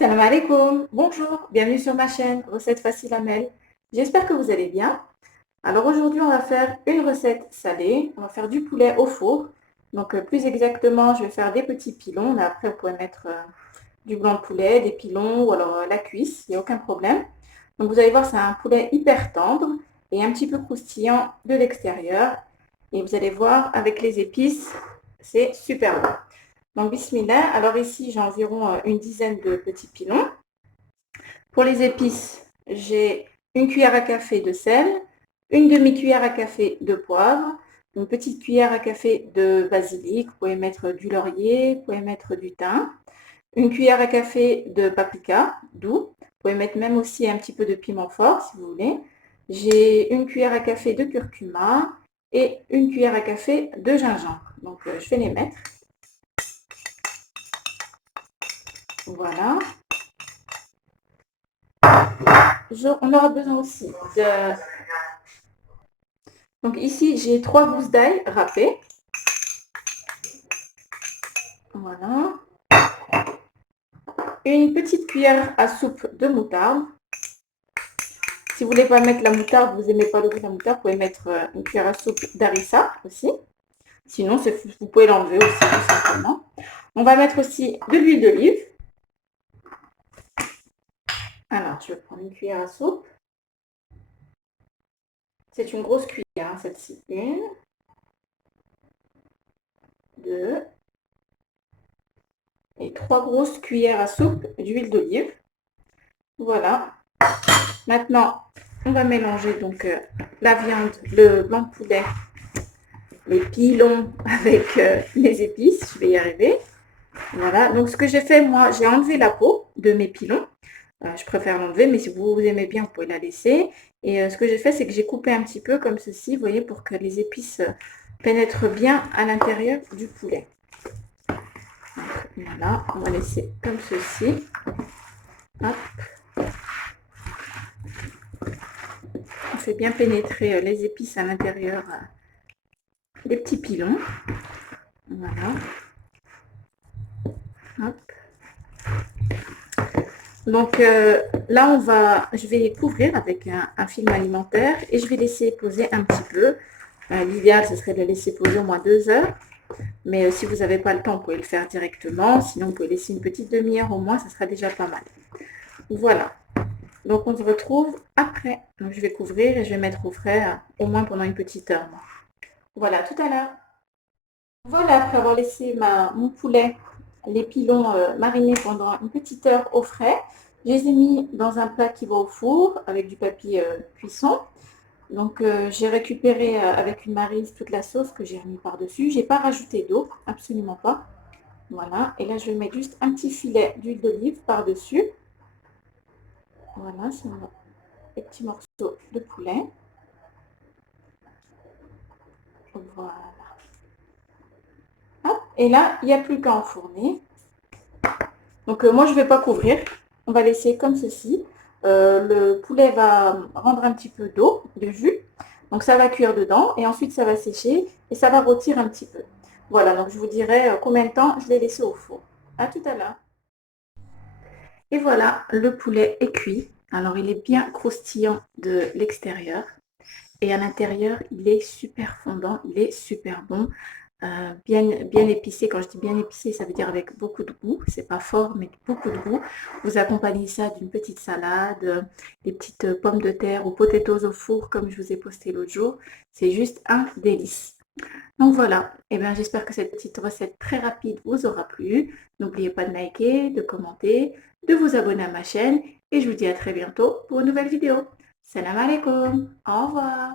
Salam alaikum, bonjour, bienvenue sur ma chaîne Recettes Faciles Amel. J'espère que vous allez bien. Alors aujourd'hui, on va faire une recette salée. On va faire du poulet au four. Donc plus exactement, je vais faire des petits pilons. Mais après, vous pouvez mettre du blanc de poulet, des pilons ou alors la cuisse, il n'y a aucun problème. Donc vous allez voir, c'est un poulet hyper tendre et un petit peu croustillant de l'extérieur. Et vous allez voir, avec les épices, c'est super bon. Donc bismillah, alors ici j'ai environ une dizaine de petits pilons. Pour les épices, j'ai une cuillère à café de sel, une demi-cuillère à café de poivre, une petite cuillère à café de basilic, vous pouvez mettre du laurier, vous pouvez mettre du thym, une cuillère à café de paprika doux, vous pouvez mettre même aussi un petit peu de piment fort si vous voulez. J'ai une cuillère à café de curcuma et une cuillère à café de gingembre. Donc je vais les mettre. Voilà. On aura besoin aussi de... Donc ici, j'ai 3 gousses d'ail râpées. Voilà. Une petite cuillère à soupe de moutarde. Si vous ne voulez pas mettre la moutarde, vous n'aimez pas le goût de la moutarde, vous pouvez mettre une cuillère à soupe d'harissa aussi. Sinon, vous pouvez l'enlever aussi tout simplement. On va mettre aussi de l'huile d'olive. Alors, je vais prendre une cuillère à soupe. C'est une grosse cuillère, celle-ci. 1, 2 et 3 grosses cuillères à soupe d'huile d'olive. Voilà. Maintenant, on va mélanger donc la viande, le blanc de poulet, les pilons avec les épices. Je vais y arriver. Voilà. Donc, ce que j'ai fait, moi, j'ai enlevé la peau de mes pilons. Je préfère l'enlever, mais si vous aimez bien, vous pouvez la laisser. Et ce que j'ai fait, c'est que j'ai coupé un petit peu comme ceci, vous voyez, pour que les épices pénètrent bien à l'intérieur du poulet. Donc, voilà, on va laisser comme ceci. Hop. On fait bien pénétrer les épices à l'intérieur des petits pilons. Voilà. Hop. Donc là, je vais couvrir avec un film alimentaire et je vais laisser poser un petit peu. L'idéal, ce serait de le laisser poser au moins 2 heures. Mais si vous n'avez pas le temps, vous pouvez le faire directement. Sinon, vous pouvez laisser une petite demi-heure au moins, ça sera déjà pas mal. Voilà. Donc, on se retrouve après. Donc, je vais couvrir et je vais mettre au frais au moins pendant une petite heure. Voilà, tout à l'heure. Voilà, après avoir laissé mon poulet, les pilons marinés pendant une petite heure au frais, je les ai mis dans un plat qui va au four avec du papier cuisson. Donc j'ai récupéré avec une maryse toute la sauce que j'ai remis par-dessus. J'ai pas rajouté d'eau, absolument pas. Voilà, et là je vais mettre juste un petit filet d'huile d'olive par-dessus. Voilà, c'est un petit morceau de poulet. Voilà. Hop, et là, il n'y a plus qu'à enfourner. Donc moi je ne vais pas couvrir, on va laisser comme ceci. Le poulet va rendre un petit peu d'eau, de jus, donc ça va cuire dedans et ensuite ça va sécher et ça va rôtir un petit peu. Voilà, donc je vous dirai combien de temps je l'ai laissé au four. À tout à l'heure. Et voilà, le poulet est cuit. Alors il est bien croustillant de l'extérieur et à l'intérieur il est super fondant, il est super bon. Bien épicé. Quand je dis bien épicé, ça veut dire avec beaucoup de goût. C'est pas fort, mais beaucoup de goût. Vous accompagnez ça d'une petite salade, des petites pommes de terre ou potatoes au four, comme je vous ai posté l'autre jour. C'est juste un délice. Donc voilà. Et bien, j'espère que cette petite recette très rapide vous aura plu. N'oubliez pas de liker, de commenter, de vous abonner à ma chaîne. Et je vous dis à très bientôt pour une nouvelle vidéo. Salam alaikum. Au revoir.